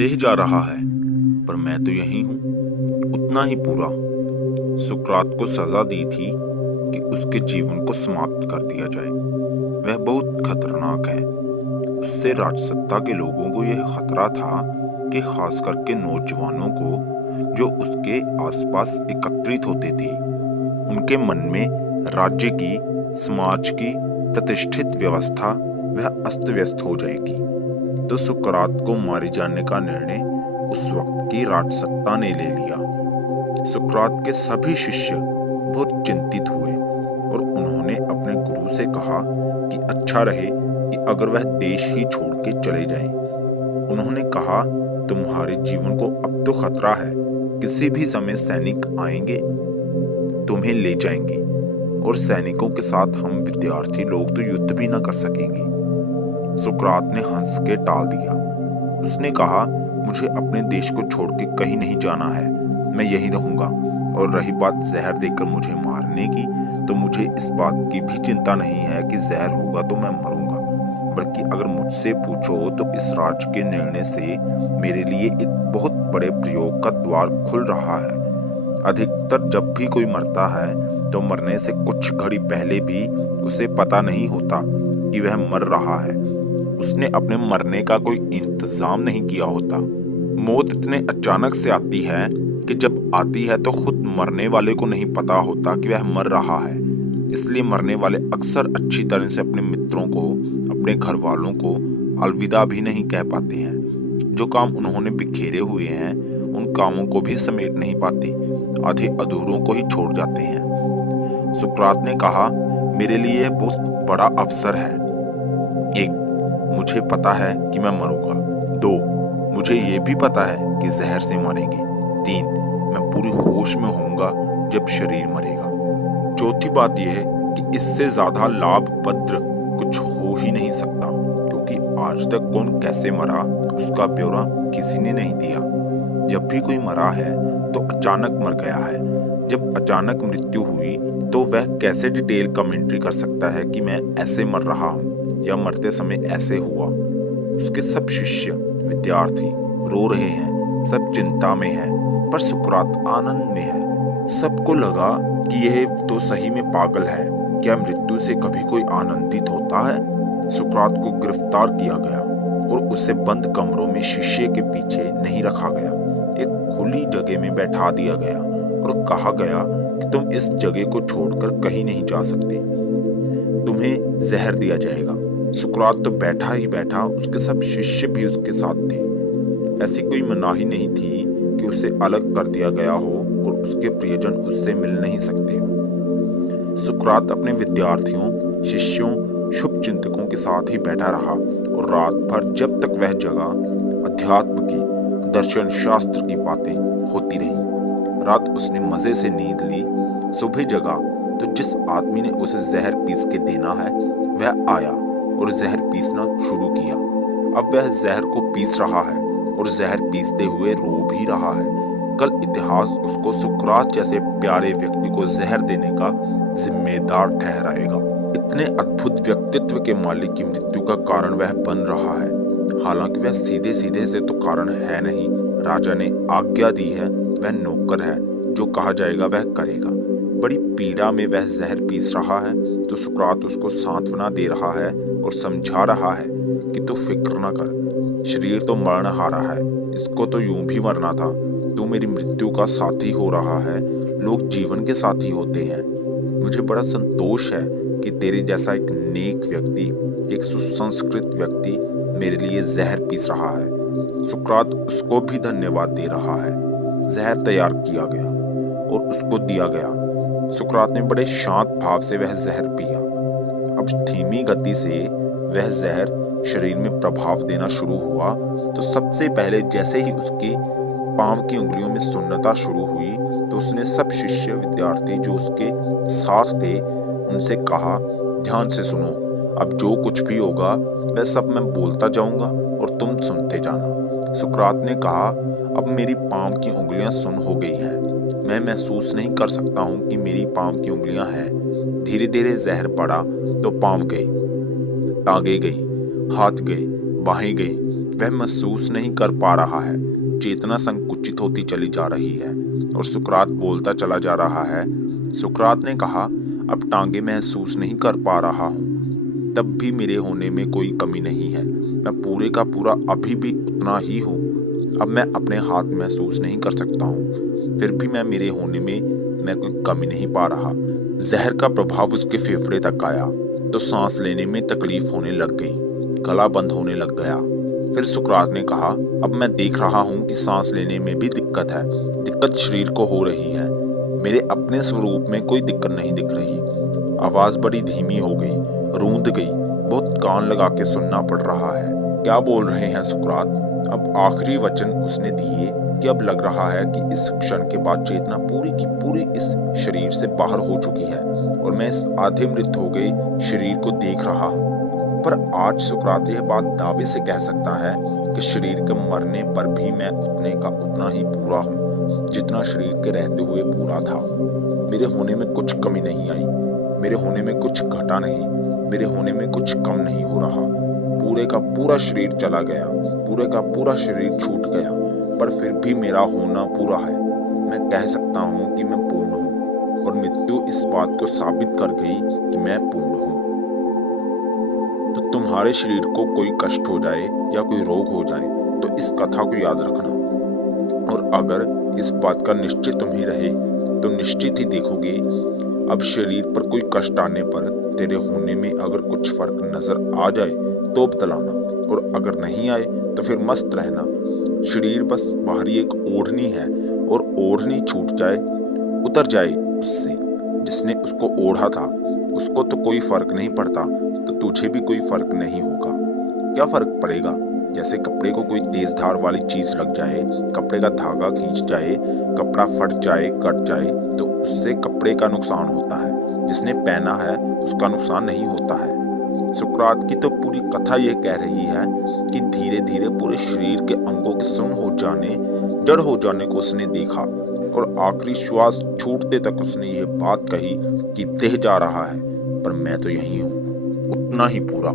देह जा रहा है, पर मैं तो यही हूँ, उतना ही पूरा। सुकरात को सजा दी थी कि उसके जीवन को समाप्त कर दिया जाए। वह बहुत खतरनाक है। उससे राजसत्ता के लोगों को यह खतरा था कि खास करके नौजवानों को जो उसके आसपास एकत्रित होते थे, उनके मन में राज्य की, समाज की प्रतिष्ठित व्यवस्था वह अस्त व्यस्त हो जाएगी। तो सुकरात को मारे जाने का निर्णय उस वक्त की राजसत्ता ने ले लिया। सुकरात के सभी शिष्य बहुत चिंतित हुए और उन्होंने अपने गुरु से कहा कि अच्छा रहे कि अगर वह देश ही छोड़ के चले जाएं। उन्होंने कहा, तुम्हारे जीवन को अब तो खतरा है, किसी भी समय सैनिक आएंगे, तुम्हें ले जाएंगे और सैनिकों के साथ हम विद्यार्थी लोग तो युद्ध भी न कर सकेंगे। सुकरात ने हंस के टाल दिया। उसने कहा, मुझे अपने देश को छोड़ के कहीं नहीं जाना है, मैं यहीं रहूंगा। और रही बात जहर देकर मुझे मारने की, तो मुझे इस बात की भी चिंता नहीं है कि जहर होगा तो मैं मरूंगा, बल्कि अगर मुझसे पूछो तो इस राज के निर्णय से मेरे लिए एक बहुत बड़े प्रयोग का द्वार खुल रहा है। अधिकतर जब भी कोई मरता है तो मरने से कुछ घड़ी पहले भी उसे पता नहीं होता कि वह मर रहा है। उसने अपने मरने का कोई इंतजाम नहीं किया होता। मौत इतने अचानक से आती है कि जब आती है तो खुद मरने वाले को नहीं पता होता कि वह मर रहा है। इसलिए मरने वाले अक्सर अच्छी तरह से अपने मित्रों को, अपने घर वालों को अलविदा भी नहीं कह पाते हैं। जो काम उन्होंने बिखेरे हुए हैं, उन कामों को भी समेट नहीं पाते, आधे अधूरों को ही छोड़ जाते हैं। सुकरात ने कहा, मेरे लिए बहुत बड़ा अवसर है। 1, मुझे पता है कि मैं मरूंगा। 2, मुझे ये भी पता है कि जहर से मरेंगे। 3, मैं पूरी होश में होऊंगा जब शरीर मरेगा। चौथी बात यह है कि इससे ज्यादा लाभप्रद कुछ हो ही नहीं सकता, क्योंकि आज तक कौन कैसे मरा उसका ब्यौरा किसी ने नहीं दिया। जब भी कोई मरा है तो अचानक मर गया है। जब अचानक मृत्यु हुई तो वह कैसे डिटेल कमेंट्री कर सकता है कि मैं ऐसे मर रहा हूँ या मरते समय ऐसे हुआ। उसके सब शिष्य, विद्यार्थी रो रहे हैं, सब चिंता में है, पर सुकरात आनंद में है। सबको लगा कि यह तो सही में पागल है। क्या मृत्यु से कभी कोई आनंदित होता है? सुकरात को गिरफ्तार किया गया और उसे बंद कमरों में शीशे के पीछे नहीं रखा गया, एक खुली जगह में बैठा दिया गया और कहा गया कि तुम इस जगह को छोड़कर कहीं नहीं जा सकते, तुम्हें जहर दिया जाएगा। सुकरात तो बैठा ही बैठा, उसके सब शिष्य भी उसके साथ थे। ऐसी कोई मनाही नहीं थी कि उसे अलग कर दिया गया हो और उसके प्रियजन उससे मिल नहीं सकते हो। सुकरात अपने विद्यार्थियों, शिष्यों, शुभ चिंतकों के साथ ही बैठा रहा और रात भर जब तक वह जगा, अध्यात्म की, दर्शन शास्त्र की बातें होती रही। रात उसने मजे से नींद ली। सुबह जगा तो जिस आदमी ने उसे जहर पीस के देना है वह आया और जहर पीसना शुरू किया। अब वह जहर को पीस रहा है और जहर पीसते हुए रो भी रहा है। कल इतिहास उसको सुकरात जैसे प्यारे व्यक्ति को जहर देने का जिम्मेदार ठहराएगा। इतने अद्भुत व्यक्तित्व के मालिक की मृत्यु का कारण वह बन रहा है। हालांकि वह सीधे सीधे से तो कारण है नहीं, राजा ने आज्ञा दी है, वह नौकर है, जो कहा जाएगा वह करेगा। बड़ी पीड़ा में वह जहर पीस रहा है तो सुकरात उसको सांत्वना दे रहा है और समझा रहा है कि तू फिक्र न कर, शरीर तो मरणहारा है, इसको तो यूं भी मरना था। तू मेरी मृत्यु का साथी हो रहा है, लोग जीवन के साथी होते हैं। मुझे बड़ा संतोष है कि तेरे जैसा एक नेक व्यक्ति, एक सुसंस्कृत व्यक्ति मेरे लिए जहर पीस रहा है। सुकरात उसको भी धन्यवाद दे रहा है। जहर तैयार किया गया और उसको दिया गया। सुकरात ने बड़े शांत भाव से वह जहर पिया। अब धीमी गति से वह जहर शरीर में प्रभाव देना शुरू हुआ तो सबसे पहले जैसे ही उसके पांव की उंगलियों में सुन्नता शुरू हुई तो उसने सब शिष्य, विद्यार्थी जो उसके साथ थे उनसे कहा, ध्यान से सुनो, अब जो कुछ भी होगा वह सब मैं बोलता जाऊंगा और तुम सुनते जाना। सुकरात ने कहा, अब मेरी पांव की उंगलियां सुन्न हो गई हैं, मैं महसूस नहीं कर सकता हूं कि मेरी पांव की उंगलियां हैं। धीरे धीरे जहर पड़ा तो पांव गए, टांगे गई, हाथ गए, बाहें गई, वह महसूस नहीं कर पा रहा है। चेतना संकुचित होती चली जा रही है और सुकरात बोलता चला जा रहा है। सुकरात ने कहा, अब टांगे महसूस नहीं कर पा रहा हूँ, तब भी मेरे होने में कोई कमी नहीं है। मैं पूरे का पूरा अभी भी उतना ही हूँ। अब मैं अपने हाथ महसूस नहीं कर सकता हूँ, फिर भी मैं मेरे होने में मैं कोई कमी नहीं पा रहा। जहर का प्रभाव उसके फेफड़े तक आया तो सांस लेने में तकलीफ होने लग गई, गला बंद होने लग गया। फिर सुकरात ने कहा, अब मैं देख रहा हूँ कि सांस लेने में भी दिक्कत है। दिक्कत शरीर को हो रही है, मेरे अपने स्वरूप में कोई दिक्कत नहीं दिख रही। आवाज बड़ी धीमी हो गई, रूंध गई, बहुत कान लगा के सुनना पड़ रहा है। क्या बोल रहे हैं सुकरात? अब आखिरी वचन उसने दिए कि अब लग रहा है कि इस क्षण के बाद चेतना पूरी की पूरी इस शरीर से बाहर हो चुकी है और मैं इस आधे मृत हो गए शरीर को देख रहा हूँ। पर आज सुकरात यह बात दावे से कह सकता है कि शरीर के मरने पर भी मैं उतने का उतना ही पूरा हूँ जितना शरीर के रहते हुए पूरा था। मेरे होने में कुछ कमी नहीं आई, मेरे होने में कुछ घटा नहीं, मेरे होने में कुछ कम नहीं हो रहा। पूरे का पूरा शरीर चला गया, पूरे का पूरा शरीर छूट गया, पर फिर भी मेरा होना पूरा है। मैं कह सकता हूँ कि मैं पूर्ण हूँ और मृत्यु इस बात को साबित कर गई कि मैं पूर्ण हूँ। तो तुम्हारे शरीर को कोई कष्ट हो जाए या कोई रोग हो जाए तो इस कथा को याद रखना, और अगर इस बात का निश्चित तुम्हें रहे तो निश्चित ही देखोगे अब शरीर पर कोई कष्ट आने पर तेरे होने में अगर कुछ फर्क नजर आ जाए तो बतलाना, और अगर नहीं आए तो फिर मस्त रहना। शरीर बस बाहरी एक ओढ़नी है, और ओढ़नी छूट जाए, उतर जाए उससे, जिसने उसको ओढ़ा था उसको तो कोई फर्क नहीं पड़ता, तो तुझे भी कोई फर्क नहीं होगा। क्या फर्क पड़ेगा? जैसे कपड़े को कोई तेज धार वाली चीज लग जाए, कपड़े का धागा खींच जाए, कपड़ा फट जाए, कट जाए, तो उससे कपड़े का नुकसान होता है, जिसने पहना है उसका नुकसान नहीं होता है। सुकरात की तो पूरी कथा यह कह रही है कि धीरे धीरे पूरे शरीर के अंगों के सुन्न हो जाने, जड़ हो जाने को उसने देखा, और आखिरी श्वास छूटते तक उसने यह बात कही कि देह जा रहा है पर मैं तो यही हूँ, उतना ही पूरा।